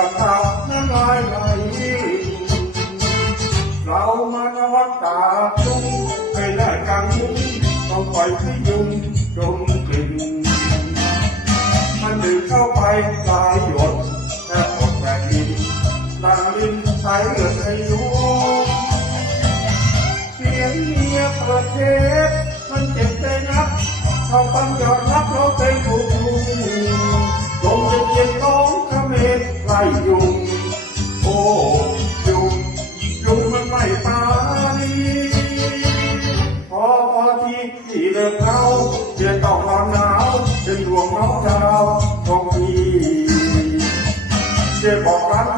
กับตาน้ำลายไหลเรามานวัดตาจุงไม่ได้กางมุ้งต้องปล่อยให้ยุงดมกลิ่นมันดื่มเข้าไปหลายหยดแทบหมดแรงลิ้นดังลิ้นสายเลือดให้ยุงเสียงเมียเปิดเทปมันเจ็บใจนักชาวฟังยอดรับเราเป็นผู้ลุงลงจะเย็นร้องขเมรไล่ยุงโอ้ยุงมันไม่ตาดีพอที่เลิกเขาเดือนต้องนอนหนาวเป็นดวงน้องดาวของพี่ช่วยบอกรัก